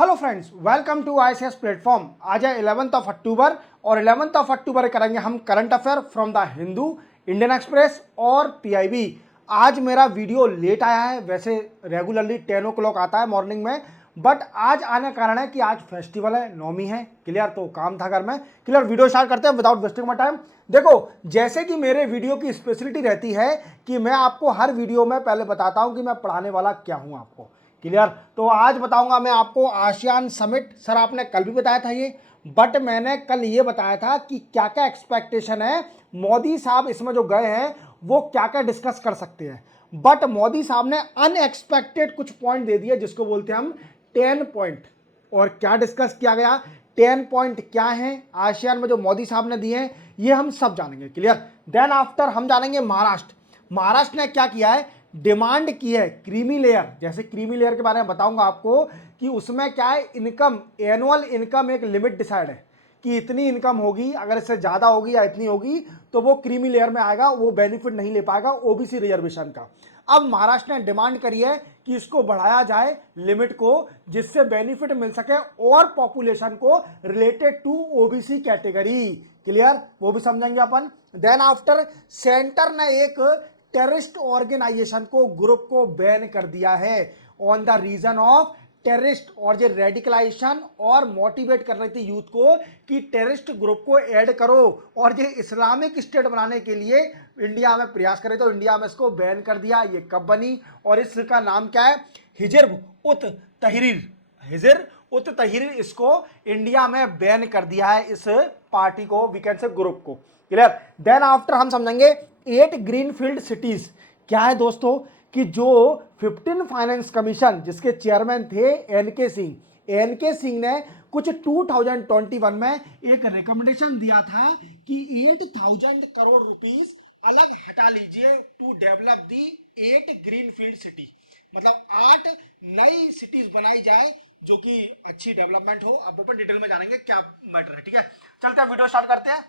Hello friends, welcome to ICS platform. आज है 11 October और 11 अक्टूबर करेंगे हम current affair from the Hindu, Indian Express और पीआईबी। आज मेरा वीडियो लेट आया है, वैसे रेगुलरली 10 ओ क्लॉक आता है मॉर्निंग में, बट आज आने का कारण है कि आज फेस्टिवल है, नौमी है। क्लियर, तो काम था घर में। क्लियर, वीडियो स्टार्ट करते हैं विदाउट वेस्टिंग माय टाइम। देखो, जैसे कि मेरे वीडियो की स्पेशलिटी रहती है कि मैं आपको हर वीडियो में पहले बताता हूं कि मैं पढ़ाने वाला क्या हूं आपको। क्लियर, तो आज बताऊंगा मैं आपको आसियान समिट। सर आपने कल भी बताया था ये, बट मैंने कल ये बताया था कि क्या क्या एक्सपेक्टेशन है, मोदी साहब इसमें जो गए हैं वो क्या क्या डिस्कस कर सकते हैं। बट मोदी साहब ने अनएक्सपेक्टेड कुछ पॉइंट दे दिए जिसको बोलते हैं हम 10 पॉइंट। और क्या डिस्कस किया गया, 10 पॉइंट क्या है आसियान में जो मोदी साहब ने दिए हैं, ये हम सब जानेंगे। क्लियर, देन आफ्टर हम जानेंगे महाराष्ट्र। महाराष्ट्र ने क्या किया है, डिमांड की है क्रीमी लेयर। जैसे क्रीमी लेयर के बारे में बताऊंगा आपको कि उसमें क्या है, इनकम, एनुअल इनकम एक लिमिट डिसाइड है कि इतनी इनकम होगी, अगर इससे ज़्यादा होगी या इतनी होगी तो वो क्रीमी लेयर में आएगा, वो बेनिफिट नहीं ले पाएगा ओबीसी रिजर्वेशन का। अब महाराष्ट्र ने डिमांड करी है कि इसको बढ़ाया जाए लिमिट को, जिससे बेनिफिट मिल सके और पॉपुलेशन को related to OBC category. Clear, वो भी समझेंगे अपन। देन आफ्टर सेंटर ने एक टेररिस्ट ऑर्गेनाइजेशन को, ग्रुप को बैन कर दिया है on the reason of terrorist, और ये रेडिकलाइजेशन और मोटिवेट कर रही थी यूथ को कि टेररिस्ट ग्रुप को ऐड करो और ये इस्लामिक स्टेट बनाने के लिए इंडिया में प्रयास करे, तो इंडिया में इसको बैन कर दिया। ये कब बनी और इसका नाम क्या है, हिजर उत तहरीर। हिजर उत तहरीर, इसको इंडिया में बैन कर दिया है, इस पार्टी को, वी कैन से ग्रुप को। क्लियर, देन आफ्टर हम समझेंगे 8 ग्रीनफील्ड सिटीज। क्या है दोस्तों कि जो 15 फाइनेंस कमीशन जिसके चेयरमैन थे एनके सिंह, एनके सिंह ने कुछ 2021 में एक रिकमेंडेशन दिया था कि 8,000 करोड़ रुपीस अलग हटा लीजिए to develop the 8 greenfield city. मतलब 8 नई सिटीज बनाई जाए जो कि अच्छी डेवलपमेंट हो। अब अपन डिटेल में जानेंगे क्या मैटर है। ठीक है, चलते हैं, वीडियो स्टार्ट करते हैं।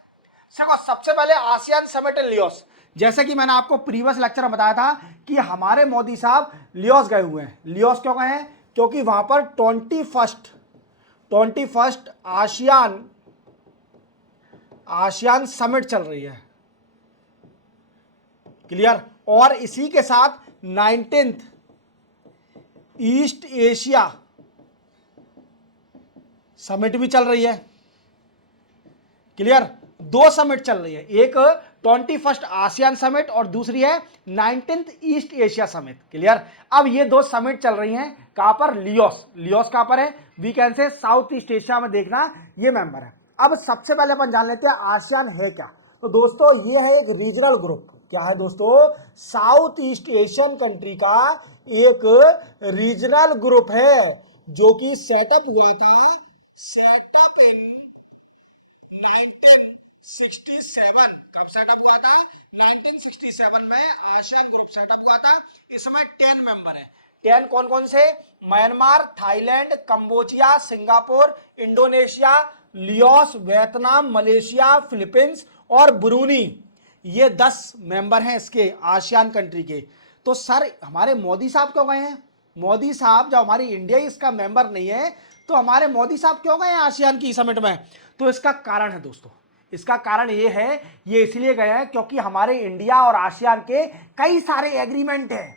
देखो, सबसे पहले आसियान समिट इन लियोस। जैसे कि मैंने आपको प्रीवियस लेक्चर में बताया था कि हमारे मोदी साहब लियोस गए हुए हैं। लियोस क्यों गए हैं, क्योंकि वहां पर 21st आसियान समिट चल रही है। क्लियर, और इसी के साथ 19th ईस्ट एशिया समिट भी चल रही है। क्लियर, दो समिट चल रही है, एक 21st आसियान समिट और दूसरी है 19th east Asia summit. Clear, अब ये दो समिट चल रही हैं कहां पर, लियोस। लियोस कहां पर है, we can say South East Asia में, देखना ये मेंबर है। अब सबसे पहले अपन जान लेते हैं आसियान है क्या। तो दोस्तों ये है एक रीजनल ग्रुप। क्या है दोस्तों, साउथ ईस्ट एशियन कंट्री का एक रीजनल ग्रुप है जो कि सेटअप हुआ था, सेटअप इन 1967। कब सेटअप हुआ था, 1967 में आसियान ग्रुप सेटअप हुआ था। इसमें 10 मेंबर हैं। 10 कौन कौन से, Myanmar, Thailand, cambogia, Singapore, Indonesia, Leos, Vietnam, Malaysia, Philippines और ब्रूनी। ये 10 मेंबर हैं इसके आसियान कंट्री के। तो सर हमारे मोदी साहब क्यों गए हैं, मोदी साहब जब हमारी इंडिया इसका मेंबर नहीं है तो हमारे मोदी साहब क्यों गए हैं आसियान की समिट में। तो इसका कारण है दोस्तों, इसका कारण ये है, ये इसलिए गए हैं क्योंकि हमारे इंडिया और आसियान के कई सारे एग्रीमेंट हैं,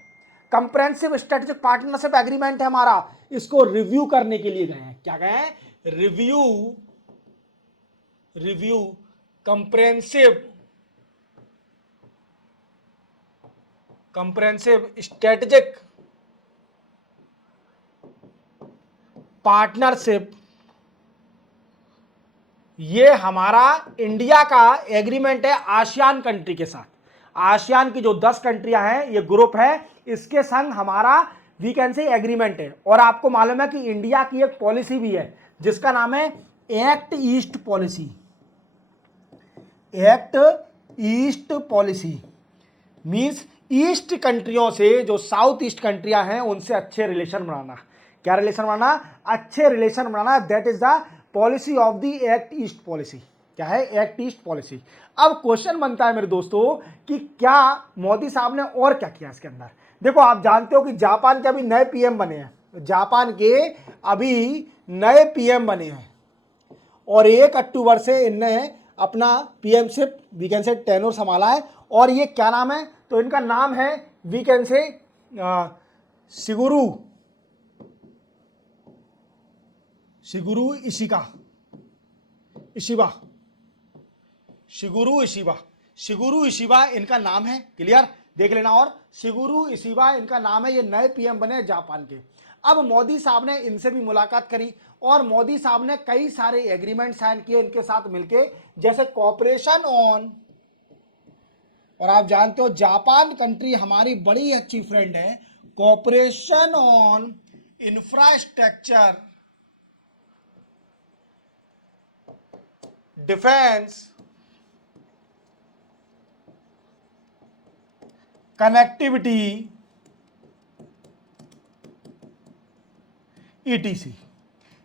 कंप्रेहेंसिव स्ट्रेटेजिक पार्टनरशिप एग्रीमेंट है हमारा, इसको रिव्यू करने के लिए गए हैं। क्या गए हैं, रिव्यू कंप्रेहेंसिव स्ट्रेटेजिक पार्टनरशिप। ये हमारा इंडिया का एग्रीमेंट है आसियान कंट्री के साथ। आसियान की जो 10 कंट्रियां हैं, ये ग्रुप है, इसके संग हमारा वी कैन से एग्रीमेंट है। और आपको मालूम है कि इंडिया की एक पॉलिसी भी है जिसका नाम है act east policy. Act east policy means east कंट्रियों से जो साउथ ईस्ट कंट्रियां हैं उनसे अच्छे रिलेशन बनाना। क्या रिलेशन बनाना, अच्छे relation banana, that is the policy of the act east policy. क्या है, एक्ट ईस्ट पॉलिसी। अब क्वेश्चन बनता है मेरे दोस्तों कि क्या मोदी साहब ने और क्या किया इसके अंदर। देखो, आप जानते हो कि जापान के अभी नए पीएम बने हैं, जापान के अभी नए पीएम बने हैं और 1 अक्टूबर से इनने अपना पीएमशिप वी कैन से टेन्योर संभाला है। और ये क्या नाम है, तो इनका नाम है वी कैन से शिगुरु इशिबा शिगुरु इशिबा इनका नाम है। क्लियर, देख लेना। और शिगुरु इशिबा इनका नाम है, ये नए पीएम बने जापान के। अब मोदी साहब ने इनसे भी मुलाकात करी और मोदी साहब ने कई सारे एग्रीमेंट साइन किए इनके साथ मिलके, जैसे कॉपरेशन ऑन, और आप जानते हो जापान कंट्री हमारी बड़ी अच्छी फ्रेंड है, cooperation on infrastructure, defence, connectivity, ETC.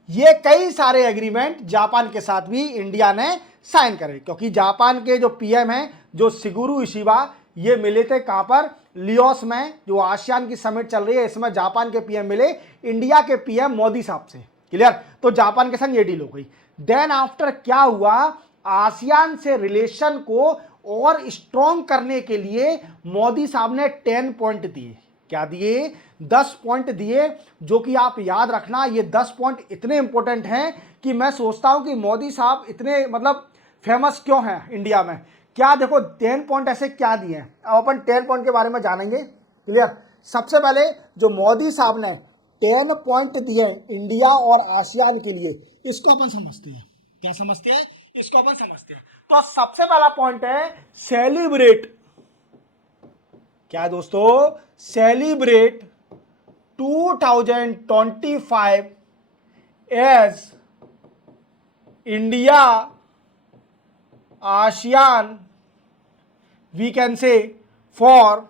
ये कई सारे एग्रीमेंट जापान के साथ भी इंडिया ने साइन करे, क्योंकि जापान के जो पीएम हैं जो शिगुरु इशिबा, ये मिले थे कहां पर, लियोस में, जो आसियान की समिट चल रही है इसमें जापान के पीएम मिले इंडिया के पीएम मोदी साहब से। क्लियर, तो जापान के संग ये डील हो गई। देन आफ्टर क्या हुआ, आसियान से रिलेशन को और स्ट्रॉन्ग करने के लिए मोदी साहब ने 10 पॉइंट दिए। क्या दिए, 10 पॉइंट दिए, जो कि आप याद रखना। ये 10 पॉइंट इतने इंपॉर्टेंट हैं कि मैं सोचता हूं कि मोदी साहब इतने मतलब फेमस क्यों हैं इंडिया में। क्या देखो 10 पॉइंट ऐसे क्या दिए हैं, अब अपन 10 पॉइंट के बारे में जानेंगे। क्लियर, सबसे पहले जो मोदी साहब ने 10 पॉइंट दिए इंडिया और आसियान के लिए, इसको अपन समझते हैं। क्या समझते हैं, इसको अपन समझते हैं। तो सबसे पहला पॉइंट है सेलिब्रेट। क्या दोस्तों, celebrate 2025 as India ASEAN we can say for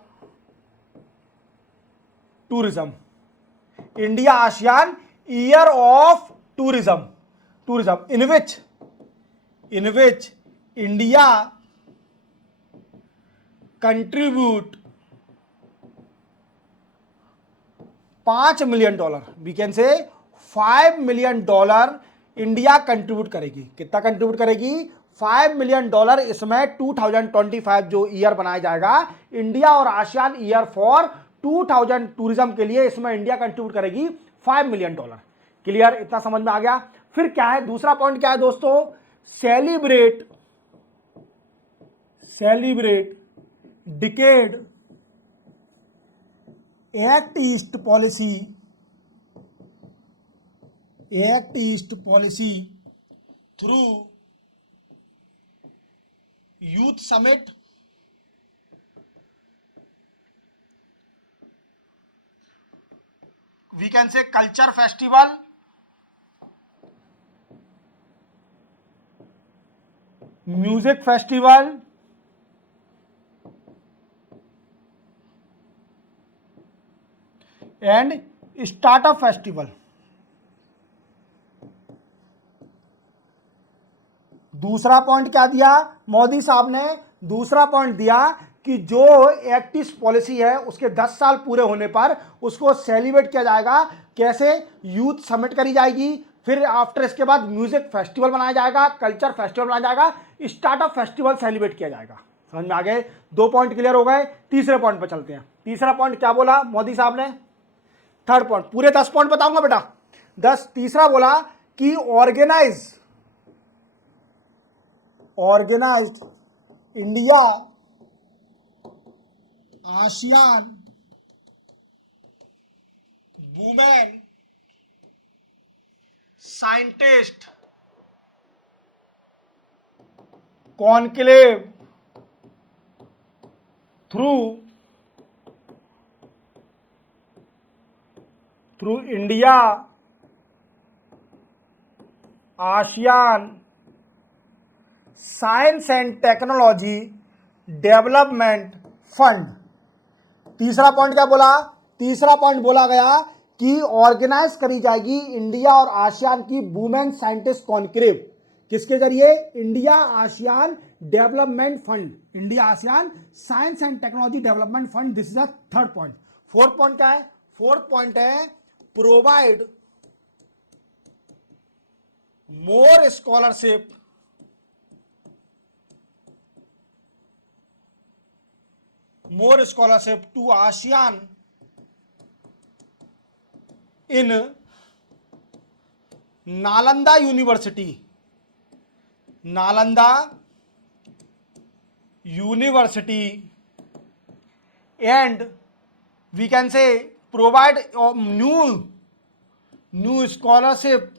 tourism. India ASEAN year of tourism in which India contribute $5 million, we can say $5 million India contribute करेगी। कितना कंट्रीब्यूट करेगी, $5 मिलियन। इसमें 2025 जो ईयर बनाया जाएगा इंडिया और आसियान ईयर फॉर 2000 टूरिज्म के लिए, इसमें इंडिया कंट्रीब्यूट करेगी $5 मिलियन। क्लियर, इतना समझ में आ गया। फिर क्या है, दूसरा पॉइंट क्या है दोस्तों, celebrate decade act east policy through youth summit, we can say culture festival, music festival, and startup festival. दूसरा पॉइंट क्या दिया मोदी साहब ने, दूसरा पॉइंट दिया कि जो एक्ट ईस्ट पॉलिसी है उसके 10 साल पूरे होने पर उसको सेलिब्रेट किया जाएगा। कैसे, यूथ समिट करी जाएगी, फिर आफ्टर इसके बाद म्यूजिक फेस्टिवल बनाया जाएगा, कल्चर फेस्टिवल बनाया जाएगा, स्टार्टअप फेस्टिवल सेलिब्रेट किया जाएगा। समझ में आ गए, 2 पॉइंट क्लियर हो गए। तीसरे पॉइंट पर चलते हैं। तीसरा पॉइंट क्या बोला मोदी साहब ने, थर्ड पॉइंट, पूरे 10 पॉइंट बताऊंगा बेटा 10। तीसरा बोला कि organised India ASEAN women scientist conclave through India ASEAN science and technology development fund. तीसरा पॉइंट क्या बोला, तीसरा पॉइंट बोला गया कि ऑर्गेनाइज करी जाएगी इंडिया और आसियान की वुमेन साइंटिस्ट कॉन्क्लेव, किसके जरिए, India ASEAN development fund, India ASEAN science and technology development fund. This is the third point. Fourth point क्या है, फोर्थ पॉइंट है provide more scholarship to ASEAN in Nalanda University. Nalanda University, and we can say provide new scholarship,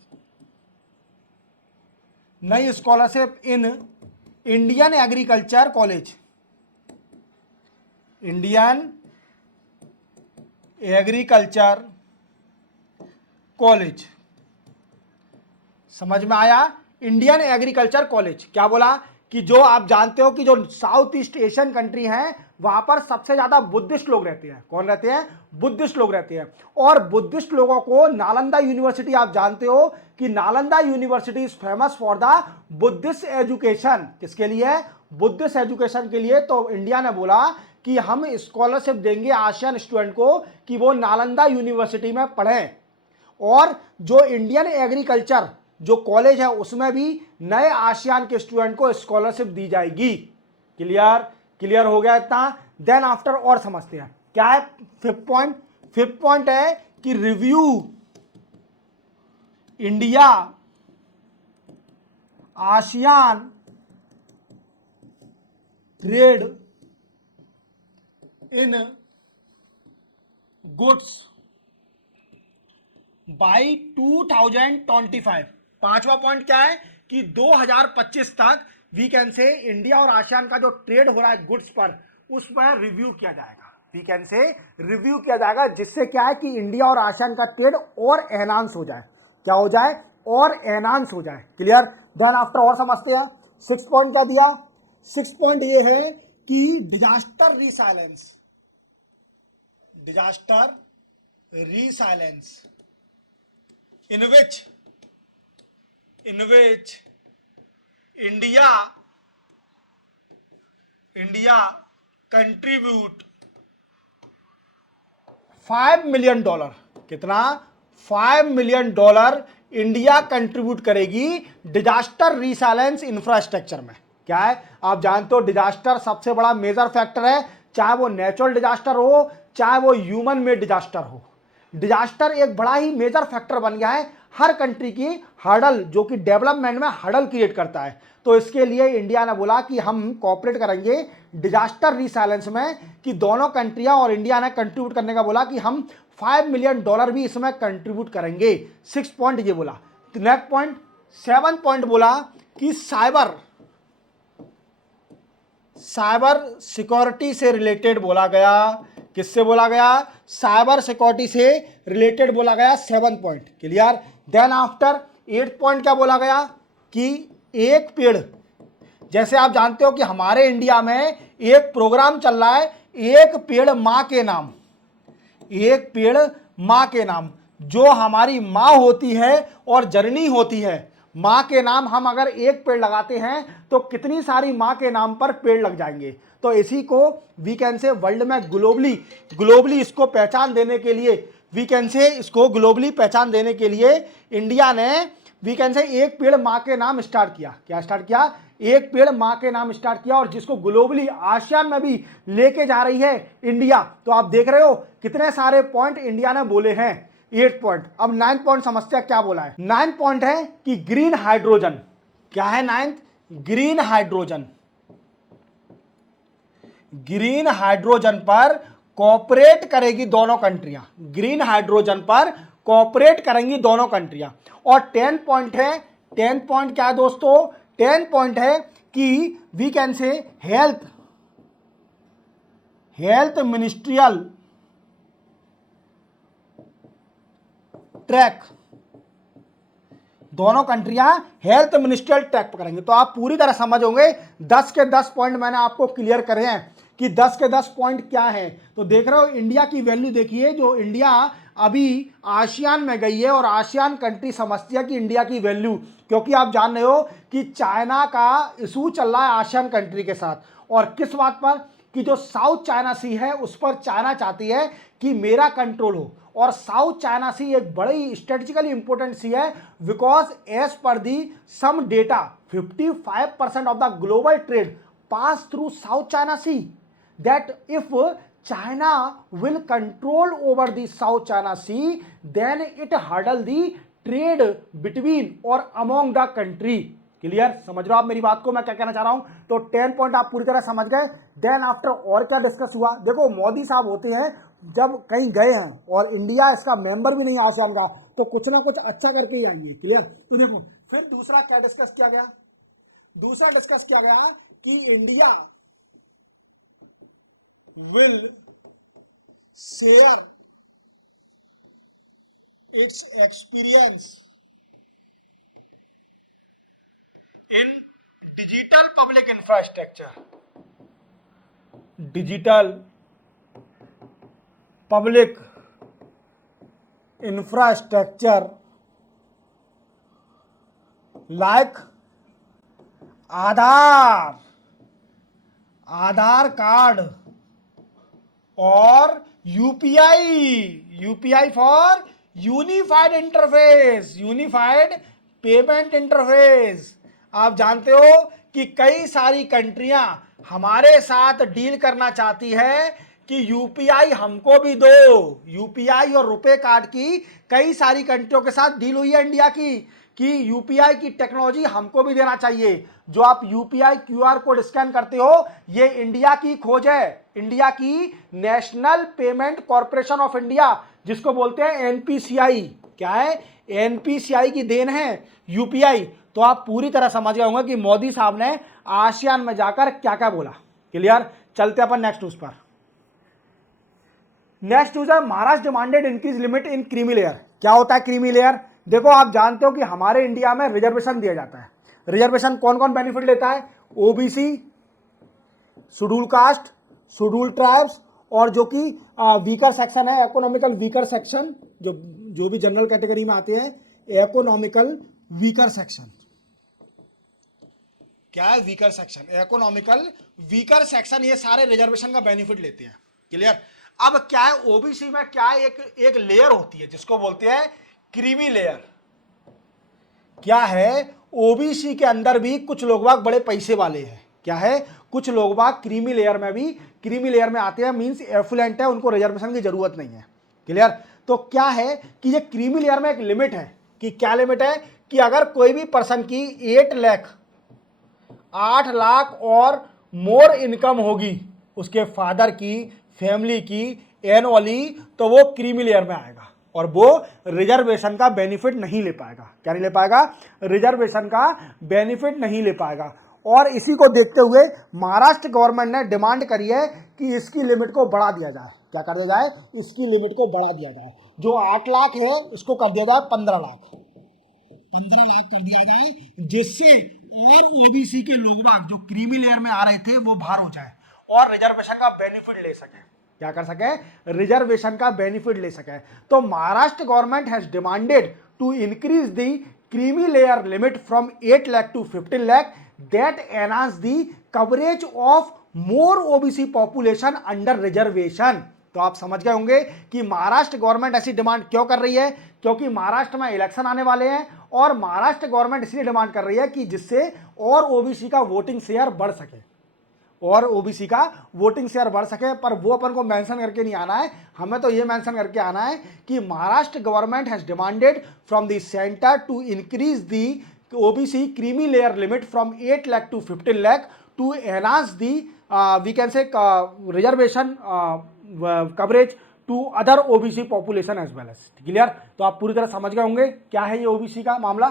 नई scholarship in Indian Agriculture College. Indian Agriculture College. समझ में आया? Indian agriculture college. क्या बोला कि जो आप जानते हो कि जो साउथ ईस्ट एशियन कंट्री हैं वहां पर सबसे ज्यादा बुद्धिस्ट लोग रहते हैं। कौन रहते हैं? बुद्धिस्ट लोग रहते हैं। और बुद्धिस्ट लोगों को नालंदा यूनिवर्सिटी, आप जानते हो कि Nalanda university is famous for the Buddhist education. किसके लिए? बुद्धिस्ट एजुकेशन के लिए। तो इंडिया ने बोला कि हम स्कॉलरशिप देंगे आसियान स्टूडेंट को कि वो नालंदा यूनिवर्सिटी में पढ़ें, और जो इंडियन एग्रीकल्चर जो कॉलेज है उसमें भी नए आसियान के स्टूडेंट को स्कॉलरशिप दी जाएगी। क्लियर हो गया इतना? देन आफ्टर और समझते हैं क्या है फिफ्थ पॉइंट है कि review India ASEAN trade in goods by 2025। पांचवा पॉइंट क्या है कि 2025 तक वी कैन से इंडिया और आसियान का जो ट्रेड हो रहा है गुड्स पर, उस पर रिव्यू किया जाएगा। वी कैन से रिव्यू किया जाएगा, जिससे क्या है कि इंडिया और आसियान का ट्रेड और एनहांस हो जाए। क्या हो जाए? और एनहांस हो जाए। क्लियर? देन आफ्टर और समझते हैं। सिक्स पॉइंट क्या दिया? सिक्स पॉइंट ये है कि disaster resilience in which India contribute $5 million। कितना? $5 million इंडिया कंट्रीब्यूट करेगी डिजास्टर रीसाइलेंस इंफ्रास्ट्रक्चर में। क्या है? आप जानते हो डिजास्टर सबसे बड़ा मेजर फैक्टर है, चाहे वो नेचुरल डिजास्टर हो चाहे वो ह्यूमन मेड डिजास्टर हो। डिजास्टर एक बड़ा ही मेजर फैक्टर बन गया है हर कंट्री की हर्डल, जो कि डेवलपमेंट में हर्डल क्रिएट करता है। तो इसके लिए इंडिया ने बोला कि हम कोऑपरेट करेंगे डिजास्टर रीसाइलेंस में, कि दोनों कंट्रियां, और इंडिया ने कंट्रीब्यूट करने का बोला कि हम $5 मिलियन भी इसमें कंट्रीब्यूट करेंगे। 6 पॉइंट ये बोला। नेक्स्ट पॉइंट 7 पॉइंट बोला कि साइबर सिक्योरिटी से रिलेटेड बोला गया। किससे बोला गया? साइबर सिक्योरिटी से रिलेटेड बोला गया। 7 point. Clear? Then after 8 point क्या बोला गया कि एक पेड़, जैसे आप जानते हो कि हमारे इंडिया में एक प्रोग्राम चल रहा है, एक पेड़ मां के नाम। एक पेड़ मां के नाम, जो हमारी मां होती है और जननी होती है, मां के नाम हम अगर एक पेड़ लगाते हैं तो कितनी सारी मां के नाम पर पेड़ लग जाएंगे। तो इसी को वी कैन से वर्ल्ड में ग्लोबली इसको पहचान देने के लिए, वी कैन से इसको ग्लोबली पहचान देने के लिए इंडिया ने वी कैन से एक पेड़ मां के नाम स्टार्ट किया। क्या स्टार्ट किया? एक पेड़ मां के नाम स्टार्ट किया, और जिसको ग्लोबली आसियान में भी लेके जा रही है इंडिया। तो आप देख रहे हो कितने सारे पॉइंट इंडिया ने बोले हैं। 8 पॉइंट। अब 9 पॉइंट समझते हैं क्या बोला है। 9 पॉइंट है कि ग्रीन हाइड्रोजन। क्या है 9? Green hydrogen. ग्रीन हाइड्रोजन पर कोऑपरेट करेगी दोनों कंट्रियां। ग्रीन हाइड्रोजन पर कोऑपरेट करेंगी दोनों कंट्रियां। और 10 पॉइंट है। 10 पॉइंट क्या है दोस्तों? 10 पॉइंट है कि we can say health ministerial track. दोनों कंट्रियां हेल्थ मिनिस्ट्रियल ट्रैक पर करेंगे। तो आप पूरी तरह समझ होंगे। 10 के 10 पॉइंट मैंने आपको क्लियर करे हैं कि 10 के 10 पॉइंट क्या है। तो देख रहे हो इंडिया की वैल्यू देखिए, जो इंडिया अभी आसियान में गई है, और आसियान कंट्री समझती है कि इंडिया की वैल्यू, क्योंकि आप जान रहे हो कि चाइना का इशू चल रहा है आसियान कंट्री के साथ। और किस बात पर? कि जो साउथ चाइना सी है उस पर चाइना चाहती है कि मेरा कंट्रोल हो, और साउथ चाइना सी एक बड़ी स्ट्रेटेजिकली इंपॉर्टेंट सी है, because as per the some data 55% of the global trade pass through South China Sea, that if China will control over the South China Sea, then it hurdle the trade between or among the country. Clear? समझ रहे हो आप मेरी बात को, मैं क्या कहना चाह रहा हूं? तो 10 पॉइंट आप पूरी तरह समझ गए। देन आफ्टर और क्या डिस्कस हुआ? देखो मोदी साहब होते हैं जब कहीं गए हैं और इंडिया इसका मेंबर भी नहीं है आसियान का, तो कुछ ना कुछ अच्छा करके ही आएंगे। क्लियर? तो देखो फिर दूसरा क्या डिस्कस किया गया? दूसरा डिस्कस किया गया कि India will share its experience in digital public infrastructure. Digital public infrastructure like Aadhaar card और UPI for unified interface, unified payment interface. आप जानते हो कि कई सारी कंट्रियां हमारे साथ डील करना चाहती है कि यूपीआई हमको भी दो। यूपीआई और रुपए कार्ड की कई सारी कंट्रियों के साथ डील हुई है इंडिया की कि यूपीआई की टेक्नोलॉजी हमको भी देना चाहिए। जो आप यूपीआई क्यूआर कोड स्कैन करते हो, ये इंडिया की खोज है, इंडिया की national payment corporation of India, जिसको बोलते हैं एनपीसीआई। क्या है? एनपीसीआई की देन है यूपीआई। तो आप पूरी तरह समझ गए होंगे कि मोदी साहब ने आसियान में जाकर क्या क्या बोला। क्लियर? चलते अपन नेक्स्ट न्यूज पर। नेक्स्ट न्यूज है, Maharashtra demanded increase limit in creamy layer. क्या होता है क्रीमी लेयर? देखो आप जानते हो कि हमारे इंडिया में रिजर्वेशन दिया जाता है। रिजर्वेशन कौन कौन बेनिफिट लेता है? OBC, schedule caste, schedule tribes, और जो कि वीकर सेक्शन है, इकोनॉमिकल वीकर सेक्शन, जो भी जनरल कैटेगरी में आते हैं, इकोनॉमिकल वीकर सेक्शन। क्या है weaker section? Economical weaker section, ये सारे रिजर्वेशन का बेनिफिट लेते हैं। क्लियर? अब क्या है, ओबीसी में क्या है, एक लेयर होती है जिसको बोलते हैं क्रीमी लेयर। क्या है? ओबीसी के अंदर भी कुछ लोग बाग बड़े पैसे वाले हैं। क्या है? कुछ लोग बाग क्रीमी लेयर में भी, क्रीमी लेयर में आते हैं, मींस एफ्लुएंट है, उनको रिजर्वेशन की जरूरत नहीं है। क्लियर? तो क्या है कि ये क्रीमी लेयर में एक लिमिट है, कि क्या लिमिट है कि अगर कोई भी पर्सन की 8 लाख और मोर इनकम होगी, उसके फादर की, फैमिली की एनुअली, तो वो क्रीमी लेयर में आएगा और वो रिजर्वेशन का बेनिफिट नहीं ले पाएगा। क्या नहीं ले पाएगा? रिजर्वेशन का बेनिफिट नहीं ले पाएगा। और इसी को देखते हुए महाराष्ट्र गवर्नमेंट ने डिमांड करी है कि इसकी लिमिट को बढ़ा दिया जाए। क्या कर दिया जाए? इसकी लिमिट को बढ़ा दिया जाए। जो 8 लाख है इसको कर दिया जाए 15 लाख, 15 लाख कर दिया जाए, जिससे और ओबीसी के लोग जो क्रीमी लेयर में आ रहे थे वो बाहर हो जाए और रिजर्वेशन का बेनिफिट ले सके। क्या कर सके? रिजर्वेशन का बेनिफिट ले सके। तो Maharashtra government has demanded to increase the creamy layer limit from 8 lakh to 15 lakh, that enhance the coverage of more OBC population under reservation. तो आप समझ गए होंगे कि महाराष्ट्र गवर्नमेंट ऐसी डिमांड क्यों कर रही है, क्योंकि महाराष्ट्र में इलेक्शन आने वाले हैं और महाराष्ट्र गवर्नमेंट इसलिए डिमांड कर रही है कि जिससे और ओबीसी का वोटिंग शेयर बढ़ सके, और ओबीसी का वोटिंग शेयर बढ़ सके। पर वो अपन को मेंशन करके नहीं आना है, हमें तो ये मेंशन करके आना है कि Maharashtra government has demanded from the centre to increase the OBC creamy layer limit from 8 lakh to 15 lakh to enhance the we can say reservation coverage to other OBC population as well as. Clear? तो आप पूरी तरह समझ गए होंगे क्या है ये ओबीसी का मामला।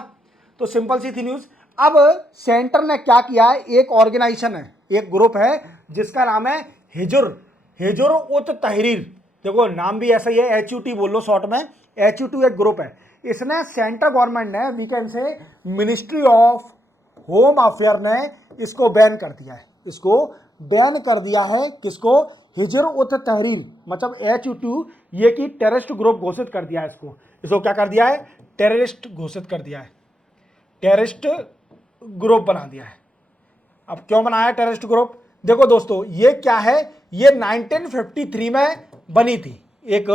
तो सिंपल सी थी न्यूज। अब सेंटर ने क्या किया है, एक ऑर्गेनाइजेशन है, एक ग्रुप है जिसका नाम है हिजुर उत तहरीर। देखो नाम भी ऐसा ही है, HUT बोल लो शॉर्ट में। HUT एक ग्रुप है। इसने सेंट्रल गवर्नमेंट ने we can say ministry of home affair ने इसको बैन कर दिया है। इसको बैन कर दिया है किसको? हिजुर उत तहरीर, मतलब HUT ये की टेररिस्ट ग्रुप घोषित कर दिया है। इसको क्या कर दिया है? टेररिस्ट घोषित कर दिया है, टेररिस्ट ग्रुप बना दिया है। अब क्यों बनाया टेररिस्ट ग्रुप? देखो दोस्तों, ये क्या है, ये 1953 में बनी थी, एक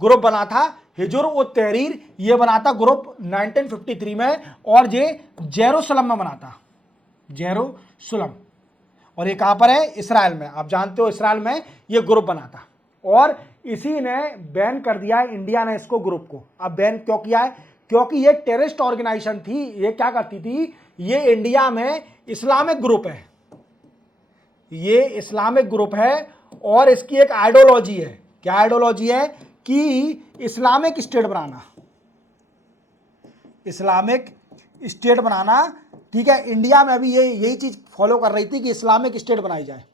ग्रुप बना था हिजुर व तहरीर, ये बना था ग्रुप 1953 में, और ये जेरूसलम में बना था, जेरूसलम। और ये कहां पर है? इसराइल में। आप जानते हो इसराइल में ये ग्रुप बना था, और इसी ने बैन कर दिया है, इंडिया ने इसको ग्रुप को। अब बैन क्यों किया है? क्योंकि ये टेररिस्ट ऑर्गेनाइजेशन थी। ये क्या करती थी? ये इंडिया में इस्लामिक ग्रुप है, ये इस्लामिक ग्रुप है, और इसकी एक आइडियोलॉजी है। क्या आइडियोलॉजी है? कि इस्लामिक स्टेट बनाना, इस्लामिक स्टेट बनाना। ठीक है, इंडिया में भी ये यही चीज फॉलो कर रही थी कि इस्लामिक स्टेट बनाई जाए,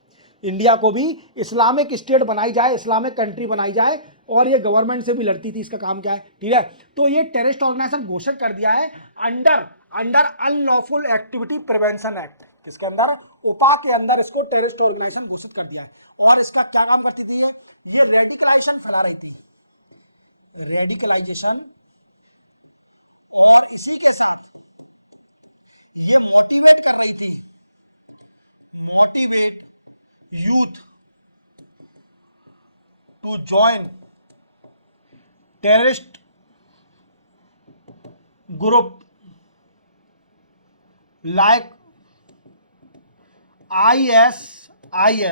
इंडिया को भी इस्लामिक स्टेट बनाई जाए, इस्लामिक कंट्री बनाई जाए, और ये गवर्नमेंट से भी लड़ती थी। इसका काम क्या है? ठीक है, तो ये टेररिस्ट ऑर्गेनाइजेशन घोषित कर दिया है under under unlawful activity prevention act. किसके अंदर? उपा के अंदर इसको टेररिस्ट ऑर्गेनाइजेशन घोषित कर दिया है। और इसका क्या काम करती थी? ये रेडिकलाइजेशन फैला रही थी, रेडिकलाइजेशन, और इसी के साथ ये मोटिवेट कर रही थी, motivate youth to join terrorist group like ISIS।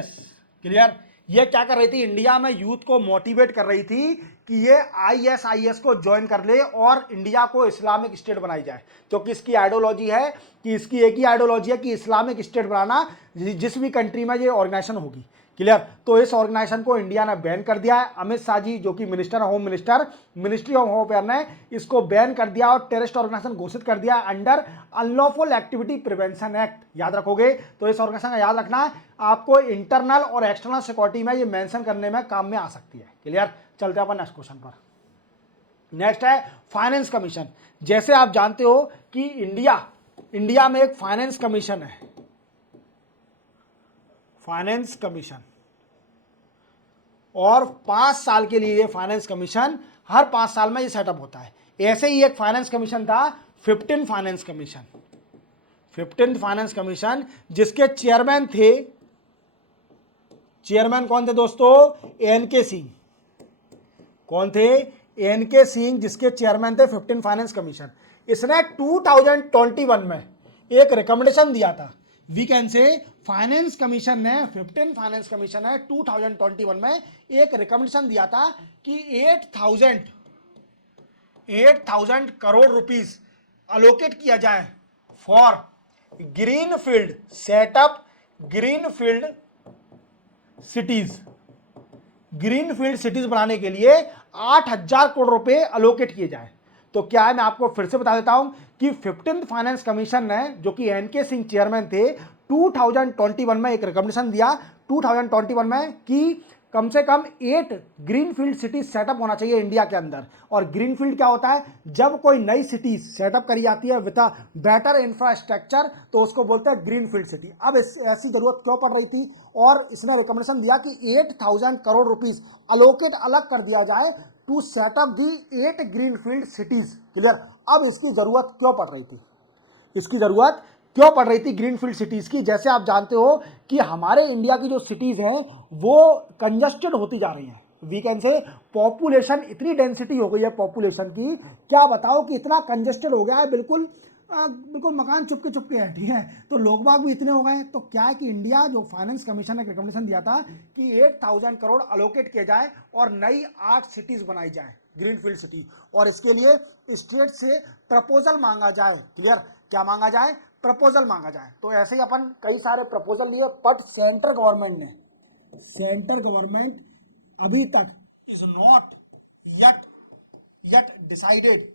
Clear? ये क्या कर रही थी? इंडिया में यूथ को मोटिवेट कर रही थी कि ये ISIS को ज्वाइन कर ले और इंडिया को इस्लामिक स्टेट बनाई जाए। क्योंकि इसकी आइडियोलॉजी है कि इसकी एक ही आइडियोलॉजी है कि इस्लामिक स्टेट बनाना, जिस भी कंट्री में ये ऑर्गेनाइजेशन होगी। क्लियर? तो इस ऑर्गेनाइजेशन को इंडिया ने बैन कर दिया है। अमित शाह जी जो कि home minister, ministry of home affair ने इसको बैन कर दिया और टेररिस्ट ऑर्गेनाइजेशन घोषित कर दिया under unlawful activity prevention act. याद रखोगे? तो इस ऑर्गेनाइजेशन का याद रखना, आपको इंटरनल और एक्सटर्नल सिक्योरिटी में ये मेंशन करने में काम में आ सकती है। क्लियर? चलते हैं अपन नेक्स्ट क्वेश्चन पर। नेक्स्ट है फाइनेंस कमीशन। जैसे आप जानते हो कि इंडिया में एक फाइनेंस कमीशन है, फाइनेंस कमीशन, और 5 साल के लिए ये फाइनेंस कमीशन, हर 5 साल में ये सेटअप होता है। ऐसे ही एक फाइनेंस कमीशन था 15 फाइनेंस कमीशन, 15 फाइनेंस कमीशन, जिसके चेयरमैन थे, चेयरमैन कौन थे दोस्तों? एन के सिंह। कौन थे? एन के सिंह, जिसके चेयरमैन थे 15 फाइनेंस कमीशन। इसने 2021 में एक रिकमेंडेशन दिया था। We can say finance commission ने, 15 फाइनेंस कमीशन ने 2021 में एक रिकमेंडेशन दिया था कि 8,000 करोड़ रुपीस अलोकेट किया जाए for green field setup, green field cities, green field cities बनाने के लिए 8,000 करोड़ रुपए अलोकेट किए जाए। तो क्या है, मैं आपको फिर से बता देता हूं कि 15th फाइनेंस कमीशन ने, जो कि एन के सिंह चेयरमैन थे, 2021 में एक रिकमेंडेशन दिया 2021 में कि कम से कम 8 ग्रीन फील्ड सिटीज सेटअप होना चाहिए इंडिया के अंदर। और ग्रीन फील्ड क्या होता है? जब कोई नई सिटी सेटअप करी जाती है विद बेटर इंफ्रास्ट्रक्चर, तो उसको बोलते हैं ग्रीन फील्ड सिटी। अब ऐसी जरूरत क्यों पड़ रही थी? और इसने रिकमेंडेशन दिया कि 8,000 करोड़ रुपीस अलोकेट अलग कर दिया जाए to set up the 8 green field cities. Clear? अब इसकी जरूरत क्यों पड़ रही थी? इसकी जरूरत क्यों पड़ रही थी ग्रीनफील्ड सिटीज की? जैसे आप जानते हो कि हमारे इंडिया की जो सिटीज हैं वो कंजस्टेड होती जा रही हैं। वी कैन से पॉपुलेशन, इतनी डेंसिटी हो गई है पॉपुलेशन की, क्या बताओ कि इतना कंजस्टेड हो गया है, बिल्कुल बिल्कुल मकान चुपके चुपके हैं। ठीक है, तो लोग बाग भी इतने हो गए। तो क्या है कि इंडिया, जो फाइनेंस कमीशन ने रिकमेंडेशन दिया था कि 8,000 करोड़ अलोकेट किए जाए और नई 8 सिटीज बनाई जाए ग्रीनफील्ड सिटी, और इसके लिए स्टेट से प्रपोजल मांगा जाए। क्लियर? क्या मांगा जाए? प्रपोजल मांगा जाए। तो ऐसे ही अपन कई सारे प्रपोजल लिए, बट सेंट्रल गवर्नमेंट ने, सेंट्रल गवर्नमेंट अभी तक is not yet yet decided.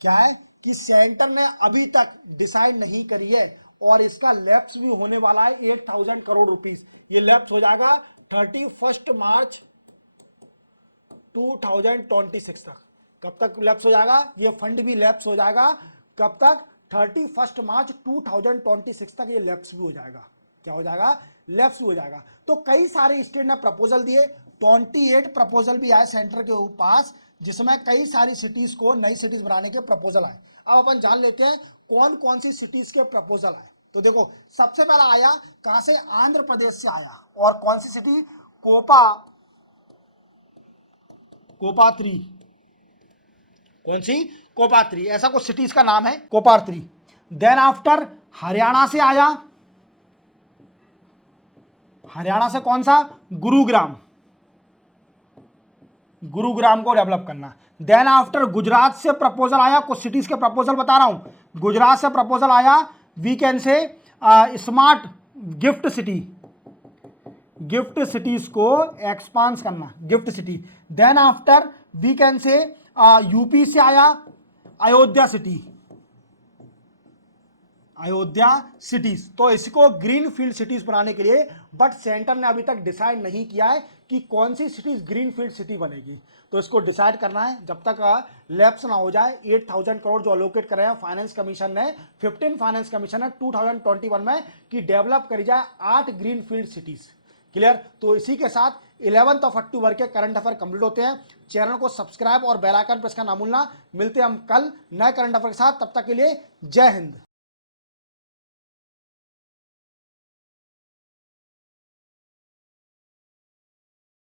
क्या है कि सेंटर ने अभी तक डिसाइड नहीं करी है, और इसका लैप्स भी होने वाला है 8,000 करोड़ रुपीस। ये लैप्स हो जाएगा 31 मार्च 2026 तक। कब तक लैप्स हो जाएगा? ये फंड भी लैप्स हो जाएगा कब तक? 31 मार्च 2026 तक ये लैप्स भी हो जाएगा। क्या हो जाएगा? लैप्स भी हो जाएगा। तो कई सारे स्टेट ने प्रपोजल दिए, 28 प्रपोजल भी आए सेंटर के पास, जिसमें कई सारी सिटीज को नई सिटीज बनाने के प्रपोजल आए। अब अपन जान लेते हैं कौन कौन सी सिटीज के प्रपोजल आए। तो देखो, सबसे पहला आया कहां से? आंध्र प्रदेश से आया। और कौन सी सिटी? कोपा, कोपात्री, कौन सी? कोपात्री, ऐसा कुछ सिटीज का नाम है कोपात्री। देन आफ्टर हरियाणा से आया, हरियाणा से कौन सा? गुरुग्राम, गुरुग्राम को डेवलप करना। देन आफ्टर गुजरात से प्रपोजल आया, कुछ सिटीज के प्रपोजल बता रहा हूं। गुजरात से प्रपोजल आया, we can say smart gift city, gift cities को एक्सपांस करना, gift city. Then after we can say UP से आया अयोध्या सिटी, अयोध्या सिटीज। तो इसको ग्रीन फील्ड सिटीज बनाने के लिए, बट सेंटर ने अभी तक डिसाइड नहीं किया है कि कौन सी सिटीज ग्रीन फील्ड सिटी बनेगी। तो इसको डिसाइड करना है, जब तक लैप्स ना हो जाए। 8000 करोड़ जो अलोकेट कर रहे हैं फाइनेंस कमीशन ने, 15 फाइनेंस कमीशन है 2021 में, कि डेवलप करी जाए 8 ग्रीन फील्ड सिटीज। क्लियर? तो इसी के साथ 11 अक्टूबर के करंट अफेयर कंप्लीट होते हैं। चैनल को सब्सक्राइब और बेल आइकन प्रेस करना ना भूलना। मिलते हैं हम कल नए करंट अफेयर के साथ, तब तक के लिए जय हिंद।